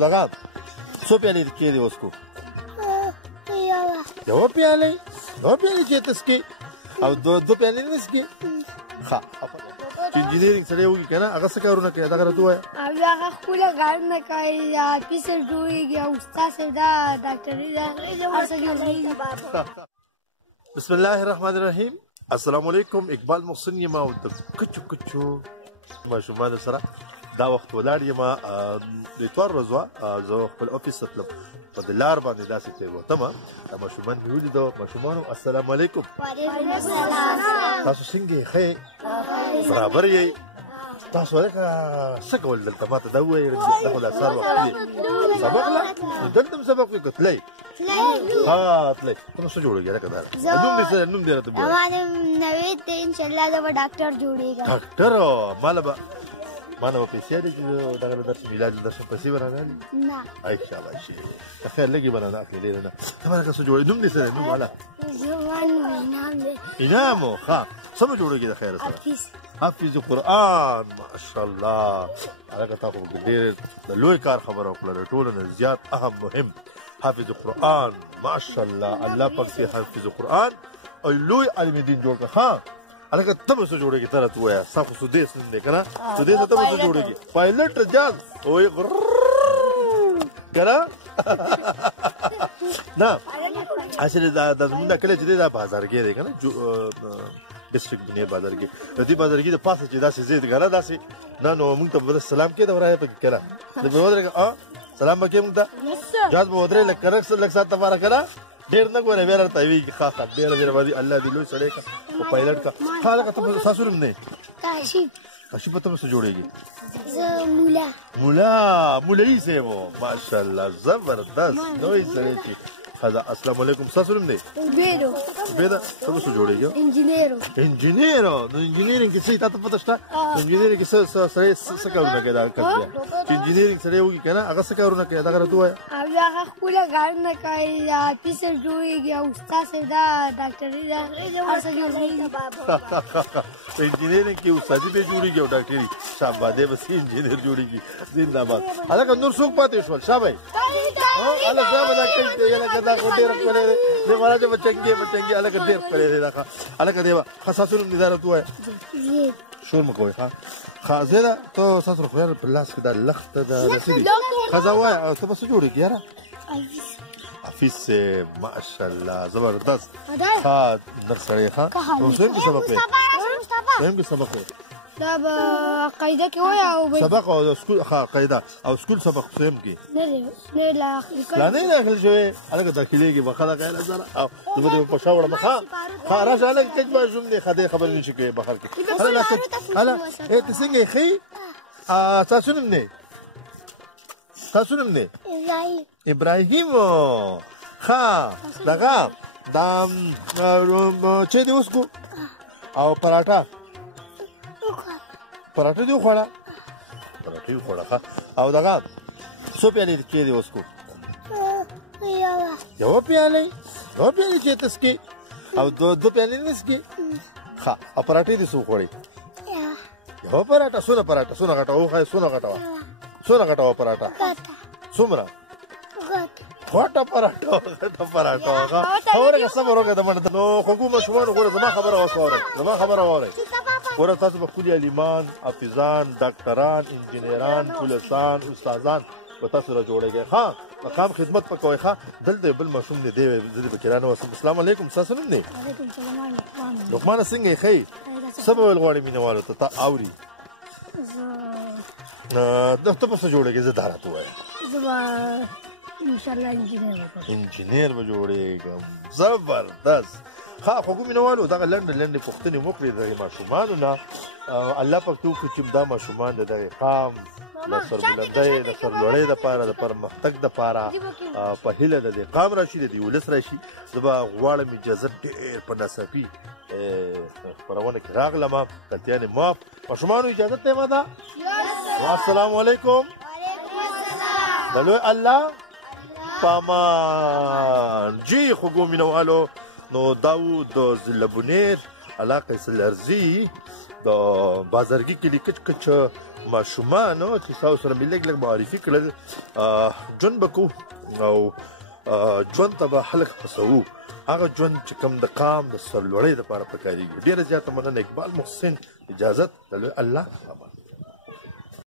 دغه څو پیالې کې دي اوس کو یو پیالې چې تسکي او دو پیالې نه تسکي ښه انجینیرینګ سره یو کنه هغه څه کارونه کوي دغه راته وایه هغه خپل کارونه کوي آفیسر جوړیږي او استاد دا ډاکټري دا هر څه جوړیږي. بسم الله الرحمن الرحیم. السلام علیکم. اقبال محسن یم او د کچو ماشومان سره دا وخت ولاړ یم. د اتوار ورځ وه، زه خپل افیس ته تلم، په د لار باندې داسې تېروتمه. دا ماشومان مې ولیدو. ماشومانو السلام علیکم. وعلیکم السلام. تاسو څنګه یې؟ ښه یې؟ برابر یې؟ تاسو هلکه څه کول دلته؟ ما ته دا ووایئ دا خو د اثر وخت دی. سبق له نو دلته هم سبق وي که تلئ؟ تلئ. ته نو څه جوړېږې هلکه دا نوم دې راته ووایه. زما نوم نوید دی. انشاءالله زه به ډاکټر جوړېږم. ډاکټر؟ ما نه به پیسې اخلي چې دغه د درس علاج د درس پیسې به رانهالي؟ نه. ای شاباشي، که خیر لږې به رانه اخلي، ډېره نه. ته به هلکه څه جوړې؟ نوم دې څه دی؟ نوم والا زما نوم انعام دی. انعام و. ښه، څه به جوړېږي د خیره سره؟ حافظ قرآن. ماشاءالله هلکه تا خو ډېر د لوی کار خبره وکړه، د ټولو نه زیات اهم مهم حافظ قرآن. ماشاءالله الله پاک دې حافظ قرآن او لوی عالم دین جوړ کړه. ښه هلکه ته به څه جوړېږي؟ ته راته ووایه. ستا خو سدیس نوم دی که نه؟ سدیس ته به څه جوړېږي؟ پایلټ جاز وایي که نه؟ نه اصل دا زمونږ دا کلی چې دی دا بازارګی دی که نه؟ ډسټرکټ بنیا بازارګي. د دې بازارګي د پاسه چې داسې ځای دی که نه داسې نه، نو مونږ ته به سلام کېده ورایه پکې که نه؟ د به ودرېږه سلام به کې مونږ ته جاز به ودرې لږ ساعت لپاره که نه؟ ډېر نه ګوره بیا راته ویږي. ښه ډېره مهرباني. الله دې لوی سړی کړه او پایلټ کړه. ښه هلکه ته ستاسو نوم دی؟ کاشف. کاشف ته به څه جوړېږي؟ زه مولوي صاحب و. ماشاءالله زبردست لوی سړی چې. السلام علیکم. ستاسو نوم دی؟ عبیده. ته به څه جوړېږي؟ انجینیر. نو انجینیرینګ کې څه تا ته پته شته؟ انجینیرینګ کې سړی څه کارونه کوي؟ دا چې انجینیرینګ سړی وکړي که نه هغه څه کارونه کوي دغه راته ووایه. هغه خپل کارونه کوي آفیسر جوړیږي او استاد دا ډاکټري دا هر څه جوړیږي. په انجینیرینګ کې استادي به جوړېږي او ډاکټري. شابه دی بس انجینیر جوړېږي. زنده‌باد. هلکه نور څوک پاتې شول؟ شابه هلکه دا به دا کوي هلکه دا خو ډېر ښکلی دی. دې مانا چې بچنګې هلکه ډېر ښکلی دی دا. هلکه دی به ښه ستاسو نوم دی دا راته ووایه. شور مه کوئ. ښه زیده ته ستاسو خو یاره په لاس کې دا لښته ده څه دي؟ ښځه ووایه ته به څه جوړېږي یاره؟ حفیظ صاحب ماشاءالله زبردست. ښه نر سړی. ښه دویم کې سبق وایي؟ دویم کې سبق وایي؟ دا به قاعده کې وایي او سبق او سکول. ښه قاعده او سکول سبق دویم کې نه لا نه داخل شوی. هلکه داخلېږي به ښه ده قاعده سره او زه به دې په شا وړم. ښه راشه هلکه کچ ماشوم دی. ښه دی خبرې نه شي کوی بهر کې. هله ته څنګه یې؟ ښه یې؟ ستاسو نوم دی؟ ستاسو نوم دی؟ ابراهیم. ښه دغه دا چې دی اوس کو او پراټه دې وخوړه؟ پراټه یې وخوړه. ښه او دغه څو پیالې کې دي اوس کو؟ یو پیالې چې تسکي او دو پیالې نه تسکي. ښه او پراټې دې څو وخوړې؟ یو پراټه. څونه پراټه؟ څونه غټه وښایه؟ څونه غټه وه؟ څونه غټه وه پراټه؟ څومره غټه پراټه وه. ښه ورکه صبر وکړه د منډه. نو خوږو ماشومانو ګوره زما خبره اوس واورئ. ګوره تاسو به ښکلي علیمان، حافظان، ډاکټران، انجینران، پولیسان، استادان به تاسو را جوړېږئ. ښه مقام خدمت به کوئ. ښه دلته بل ماشوم دی دی زه دې پکې رانه. السلام علیکم. ستاسو نوم دی؟ لقمانه. څنګه یې؟ ښه یې؟ څه به ویل غواړې مینهوالو ته؟ ته اوري ته به څه جوړېږې؟ زه دا راته ووایه. زه به انشاءالله انجینیر به جوړېږم. زبردست. ښه خوږو مینهوالو دغه لنډې پوښتنې مو کړې د ماشومانو نه. الله پاک دې وکړي چې دا ماشومان د دغې قام د سربلندۍ د سرلوړۍ دپاره د پرمختګ دپاره په هیله د دې قام راشي د دې ولس راشي. زه به غواړم اجازه ډېر په ناڅاپي خپرونه کې راغلم. غلطیانې معاف. ماشومانو اجازت دی ما ده؟ السلام علیکم. د لوی الله پامان. جی خوږو مینهوالو نو دا و د ضلع بونیر علاقه سلرزي د بازارګي کې کچ کچ ماشومان چې تاسو سره ملګری لګ معرفي کړل ژوند بکو او ژوند ته به خلک هڅوو هغه ژوند چې کوم د قام د سرلوړۍ لپاره پکارېږي ډېره زیاته مننه اقبال محسن اجازت الله